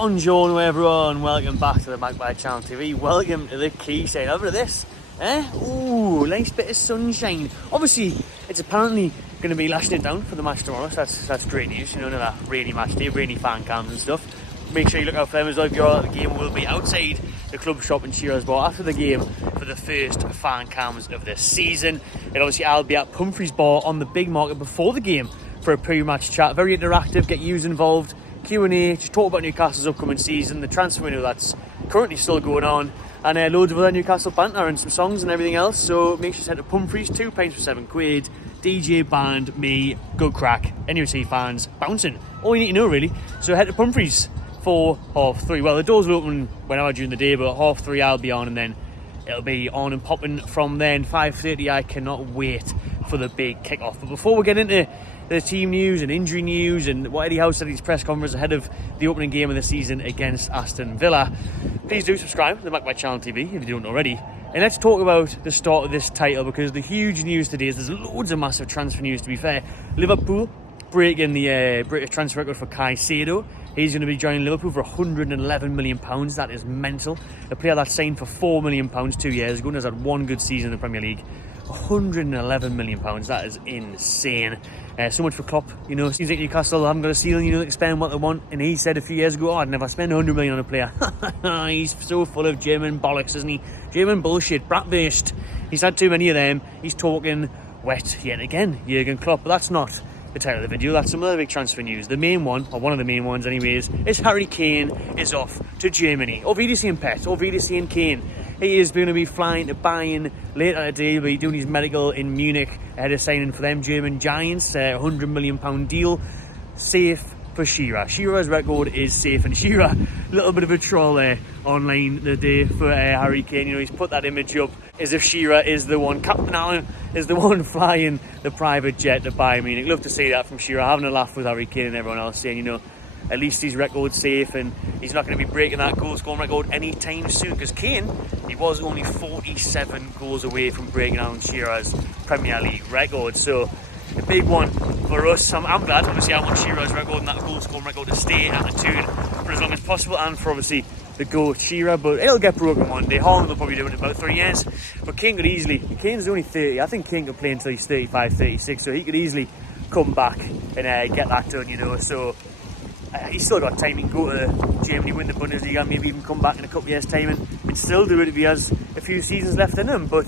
Buongiorno everyone, welcome back to the Magpie Channel TV. Welcome to the quayside. Over to this, Ooh, nice bit of sunshine. Obviously, it's apparently going to be lashing it down for the match tomorrow, so that's great news. You know, that rainy match day, rainy fan cams and stuff. Make sure you look out for them as well. If you're at the game, we'll be outside the club shop in Shearer's Bar after the game for the first fan cams of this season. And obviously, I'll be at Pumphrey's Bar on the big market before the game for a pre-match chat. Very interactive, get yous involved. Q&A, just talk about Newcastle's upcoming season, the transfer window that's currently still going on, and loads of other Newcastle banter and some songs and everything else. So make sure to head to Pumphrey's, £2 for £7, DJ, band, me, good crack, NUC fans, bouncing. All you need to know really. So head to Pumphrey's for 3:30. Well, the doors will open whenever during the day, but 3:30 I'll be on, and then it'll be on and popping from then. 5:30, I cannot wait for the big kick-off. But before we get into the team news and injury news and what Eddie Howe said at his press conference ahead of the opening game of the season against Aston Villa, please do subscribe to the Magpie Channel TV if you don't already. And let's talk about the start of this title, because the huge news today is there's loads of massive transfer news, to be fair. Liverpool breaking the British transfer record for Caicedo. He's going to be joining Liverpool for £111 million. That is mental. A player that signed for £4 million 2 years ago and has had one good season in the Premier League. £111 million, that is insane. So much for Klopp, you know. Seems like Newcastle haven't got a ceiling, you know, they can spend what they want. And he said a few years ago, I'd never spend £100 million on a player. He's so full of German bollocks, isn't he? German bullshit, bratwurst. He's had too many of them. He's talking wet yet again, Jurgen Klopp. But that's not the title of the video. That's some other big transfer news. The main one, or one of the main ones anyways, is Harry Kane is off to Germany. Auf Wiedersehen, Pet. Auf Wiedersehen, Kane. He is going to be flying to Bayern later today. He'll be doing his medical in Munich ahead of signing for them German giants. £100 million deal. Safe for Shearer. Shearer's record is safe. And Shearer, a little bit of a troll there online the day for Harry Kane. You know, he's put that image up as if Shearer is the one, Captain Allen is the one flying the private jet to Bayern Munich. Love to see that from Shearer, having a laugh with Harry Kane and everyone else, saying, you know, at least his record's safe and he's not going to be breaking that goal scoring record anytime soon. Because Kane, he was only 47 goals away from breaking down Shearer's Premier League record. So a big one for us. I'm glad. Obviously, I want Shearer's record and that goal scoring record to stay at the tune for as long as possible, and for obviously the GOAT Shearer. But it'll get broken one day. Haaland will probably do it in about 3 years. But Kane could easily, Kane's only 30. I think Kane could play until he's 35, 36. So he could easily come back and get that done, you know. So he's still got time. He can go to Germany, win the Bundesliga, maybe even come back in a couple of years' time and still do it if he has a few seasons left in him. But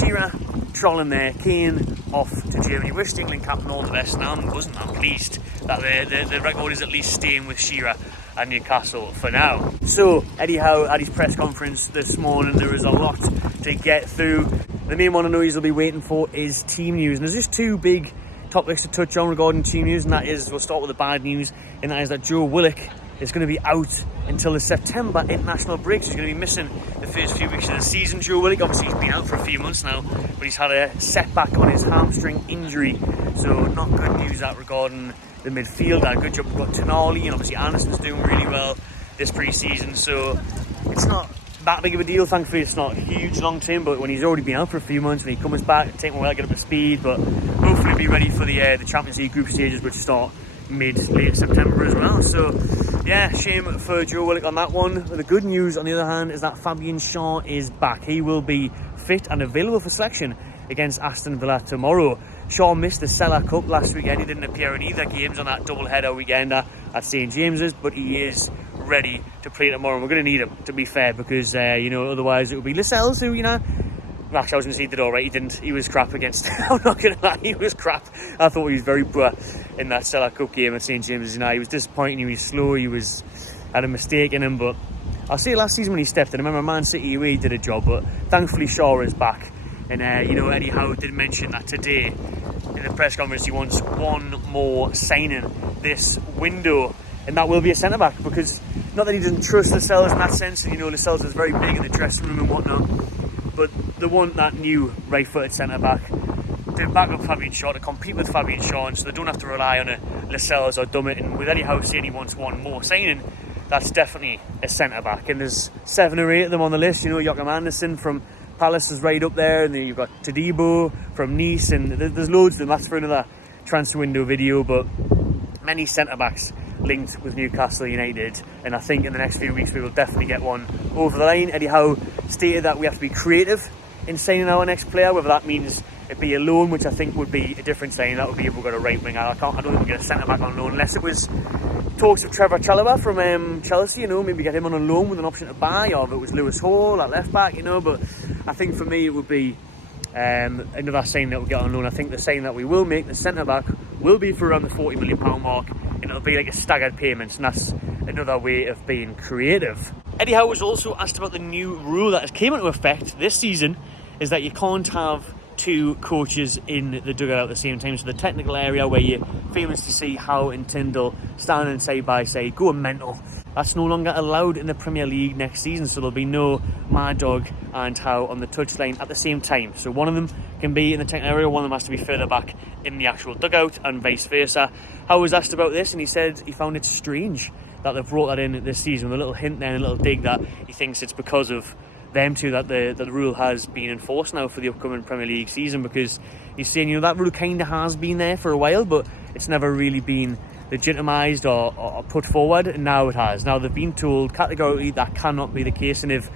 Shearer trolling there, Kane off to Germany. Wish the England captain all the best. Now I'm pleased that the record is at least staying with Shearer and Newcastle for now. So Eddie Howe at his press conference this morning, there is a lot to get through. The main one I know he'll be waiting for is team news, and there's just two big topics to touch on regarding team news, and that is, we'll start with the bad news, and that is that Joe Willock is going to be out until the September international break. So he's going to be missing the first few weeks of the season. Joe Willock, obviously he's been out for a few months now, but he's had a setback on his hamstring injury, so not good news that regarding the midfield. A good job we've got Tonali, and obviously Anderson's doing really well this pre-season, so it's not that big of a deal. Thankfully it's not huge long term, but when he's already been out for a few months, when he comes back, take him a while to get up to speed, but hopefully be ready for the Champions League group stages, which start late September as well. So yeah, shame for Joe Willock on that one. But the good news on the other hand is that Fabian Shaw is back. He will be fit and available for selection against Aston Villa tomorrow. Shaw missed the Cellar Cup last weekend. He didn't appear in either games on that double-header weekend at St James's, but he is ready to play tomorrow. And we're going to need him, to be fair, because you know, otherwise it would be Lascelles who, you know, actually I was going to say he did alright. He didn't. He was crap against I'm not going to lie, he was crap. I thought he was very poor in that Cellar Cup game at St James's. You know, he was disappointing. He was slow. He had a mistake in him. But I'll say last season when he stepped in, I remember Man City, he did a job, but thankfully Shaw is back. And you know, Eddie Howe did mention that today in the press conference he wants one more signing this window, and that will be a centre-back, because not that he doesn't trust Lascelles in that sense, and you know, Lascelles is very big in the dressing room and whatnot, but they want that new right-footed centre-back to back up Fabian Shaw, to compete with Fabian Shaw, and so they don't have to rely on a Lascelles or Dummett. And with Eddie Howe saying he wants one more signing, that's definitely a centre-back, and there's 7 or 8 of them on the list. You know, Joachim Anderson from Palace is right up there, and then you've got Todibo from Nice, and there's loads of them. That's for another transfer window video, but many centre-backs linked with Newcastle United, and I think in the next few weeks we will definitely get one over the line. Eddie Howe stated that we have to be creative in signing our next player, whether that means it be a loan, which I think would be a different signing. That would be if we've got a right winger. I don't think we'll get a centre-back on loan unless it was talks of Trevor Chalobah from Chelsea, maybe get him on a loan with an option to buy, or if it was Lewis Hall at left back, but I think for me it would be another signing that we'll get on loan. I think the signing that we will make, the centre-back, will be for around the £40 million mark, and it'll be like a staggered payments, and that's another way of being creative. Eddie Howe was also asked about the new rule that has came into effect this season, is that you can't have two coaches in the dugout at the same time. So the technical area where you famously see Howe and Tyndall standing side by side going mental, that's no longer allowed in the Premier League next season. So there'll be no Mad Dog and Howe on the touchline at the same time. So one of them can be in the technical area, one of them has to be further back in the actual dugout, and vice versa. Howe was asked about this and he said he found it strange that they've brought that in this season, with a little hint there and a little dig that he thinks it's because of them two that the rule has been enforced now for the upcoming Premier League season, because he's saying that rule kind of has been there for a while, but it's never really been legitimised or put forward, and now it has. Now they've been told categorically that cannot be the case, and if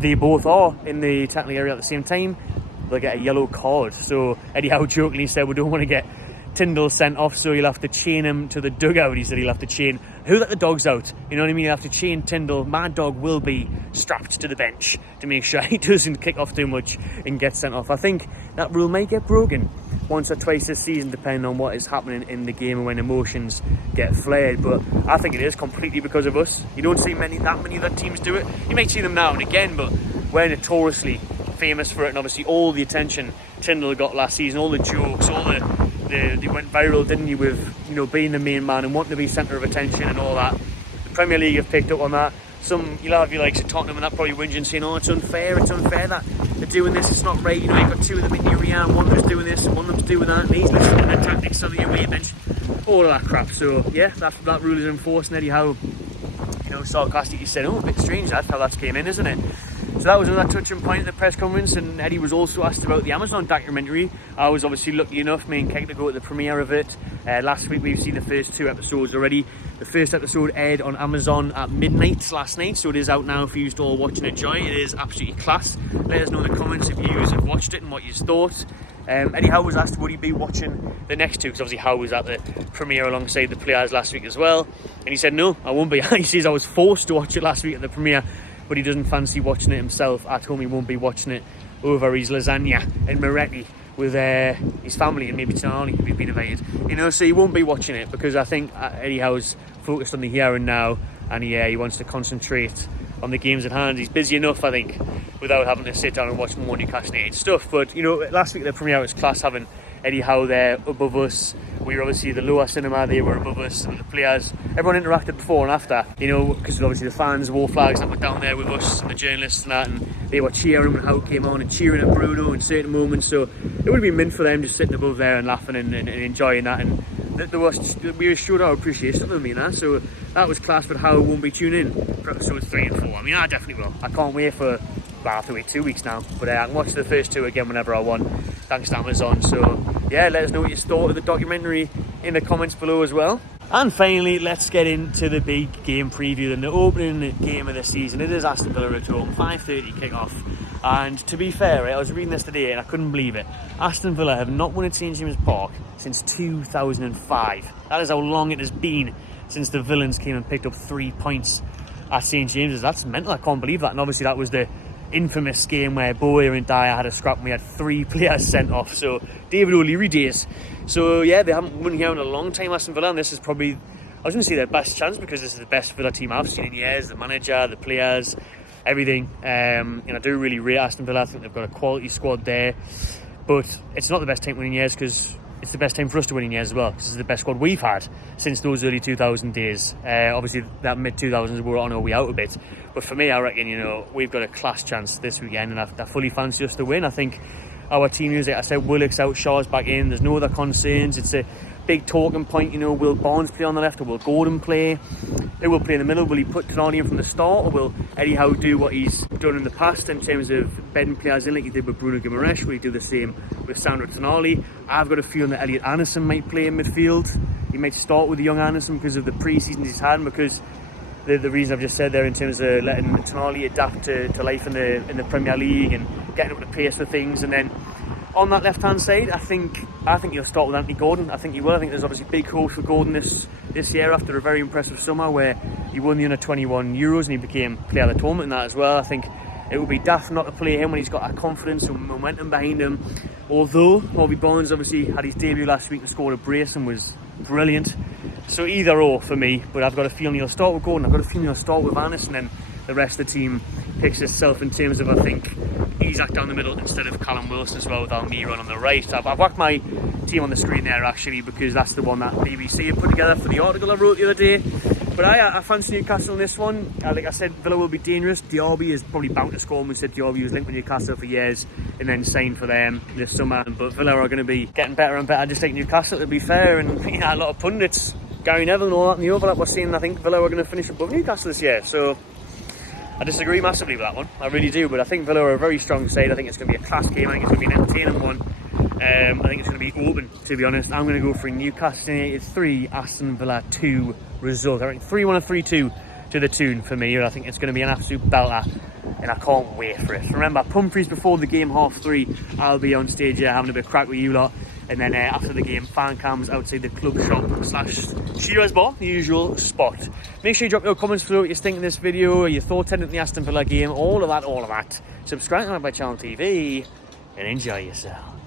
they both are in the technical area at the same time, they'll get a yellow card. So Eddie Howe jokingly said, we don't want to get Tyndall sent off, so you'll have to chain him to the dugout. He said he'll have to chain, who let the dogs out, you know what I mean? You'll have to chain Tyndall. Mad Dog will be strapped to the bench to make sure he doesn't kick off too much and get sent off. I think that rule may get broken once or twice this season, depending on what is happening in the game and when emotions get flared, but I think it is completely because of us. You don't see that many other teams do it. You might see them now and again, but we're notoriously famous for it, and obviously all the attention Tyndall got last season, all the jokes, all they went viral, didn't you, with being the main man and wanting to be centre of attention and all that. The Premier League have picked up on that. You'll have your likes of Tottenham and that probably whinging, saying, it's unfair that they're doing this, it's not right, you've got two of them in the area, and one of them's doing this and one of them's doing that, and he's listening to the tactics of the away bench, all of that crap. So yeah, that rule is enforced, and Eddie Howe, sarcastically said, a bit strange how that's came in, isn't it? So that was another touching point at the press conference, and Eddie was also asked about the Amazon documentary. I was obviously lucky enough, me and Kate, to go to the premiere of it. Last week we've seen the first 2 episodes already. The first episode aired on Amazon at midnight last night, so it is out now for you to all watch and enjoy. It is absolutely class. Let us know in the comments if you have watched it and what you thought. Eddie Howe was asked would he be watching the next 2, because obviously Howe was at the premiere alongside the players last week as well, and he said no, I won't be. He says I was forced to watch it last week at the premiere, but he doesn't fancy watching it himself at home. He won't be watching it over his lasagna and Moretti with his family, and maybe Tonali if he's been invited. So he won't be watching it, because I think Eddie Howe's focused on the here and now, and he wants to concentrate on the games at hand. He's busy enough, I think, without having to sit down and watch more Newcastle United stuff. But last week at the premiere it was class having Eddie Howe there above us. We were obviously the lower cinema, they were above us, and the players, everyone interacted before and after, because obviously the fans wore flags that were down there with us and the journalists and that, and they were cheering when Howe came on and cheering at Bruno in certain moments. So it would have been meant for them just sitting above there and laughing and enjoying that, and we showed our appreciation of them, so that was class. But Howe won't be tuning in for episodes 3 and 4. I definitely will. I can't wait I have to wait 2 weeks now, but I can watch the first 2 again whenever I want, thanks to Amazon. So yeah, let us know what you thought of the documentary in the comments below as well. And finally, let's get into the big game preview and the opening game of the season. It is Aston Villa at home, 5:30 kick-off. And to be fair, I was reading this today and I couldn't believe it. Aston Villa have not won at St James' Park since 2005. That is how long it has been since the Villains came and picked up 3 points at St James's. That's mental, I can't believe that. And obviously that was the infamous game where Boyer and Dyer had a scrap and we had 3 players sent off. So David O'Leary days. So yeah, they haven't won here in a long time, Aston Villa, and this is probably, I was going to say their best chance, because this is the best Villa team I've seen in years. The manager, the players, everything. I do really rate Aston Villa. I think they've got a quality squad there, but it's not the best time winning years, because it's the best time for us to win in years as well, because it's the best squad we've had since those early 2000 days. Obviously that mid 2000s we're on our way out a bit, but for me I reckon we've got a class chance this weekend, and I fully fancy us to win. I think our team is, like I said, Willock's out, Shaw's back in, there's no other concerns. It's a big talking point, will Barnes play on the left or will Gordon play? Who will play in the middle? Will he put Tonali in from the start, or will Eddie Howe do what he's done in the past in terms of bedding players in like he did with Bruno Guimaraes? Will he do the same with Sandro Tonali? I've got a feeling that Elliot Anderson might play in midfield. He might start with the young Anderson because of the pre-season he's had, and because the reason I've just said there in terms of letting Tonali adapt to life in the Premier League and getting up to pace with things. And then on that left-hand side, I think you'll start with Anthony Gordon. I think you will. I think there's obviously big hopes for Gordon this year after a very impressive summer where he won the Under-21 Euros and he became player of the tournament in that as well. I think it would be daft not to play him when he's got that confidence and momentum behind him. Although Bobby Barnes obviously had his debut last week and scored a brace and was brilliant. So either or for me, but I've got a feeling he'll start with Gordon. I've got a feeling he'll start with Anderson, and the rest of the team picks itself in terms of, I think, Isak down the middle instead of Callum Wilson as well, with Almiron on the right. I've whacked my team on the screen there actually because that's the one that BBC have put together for the article I wrote the other day. But I fancy Newcastle in this one. Like I said, Villa will be dangerous. Diaby is probably bound to score. We said Diaby was linked with Newcastle for years and then signed for them this summer. But Villa are going to be getting better and better, just like Newcastle, to be fair. And a lot of pundits, Gary Neville and all that in the overlap, we're seeing I think Villa are going to finish above Newcastle this year. So I disagree massively with that one. I really do. But I think Villa are a very strong side. I think it's going to be a class game. I think it's going to be an entertaining one. I think it's going to be open, to be honest. I'm going to go for a Newcastle United 3, Aston Villa 2 result. I think 3-1 and 3-2 to the tune for me. I think it's going to be an absolute belter, and I can't wait for it. Remember, Pumphrey's before the game, 3:30. I'll be on stage here having a bit of crack with you lot. And then after the game, fan cams outside the club shop / Shearer's Bar, the usual spot. Make sure you drop your comments below what you think of this video, your thoughts on the Aston Villa game, all of that. Subscribe to my channel TV, and enjoy yourself.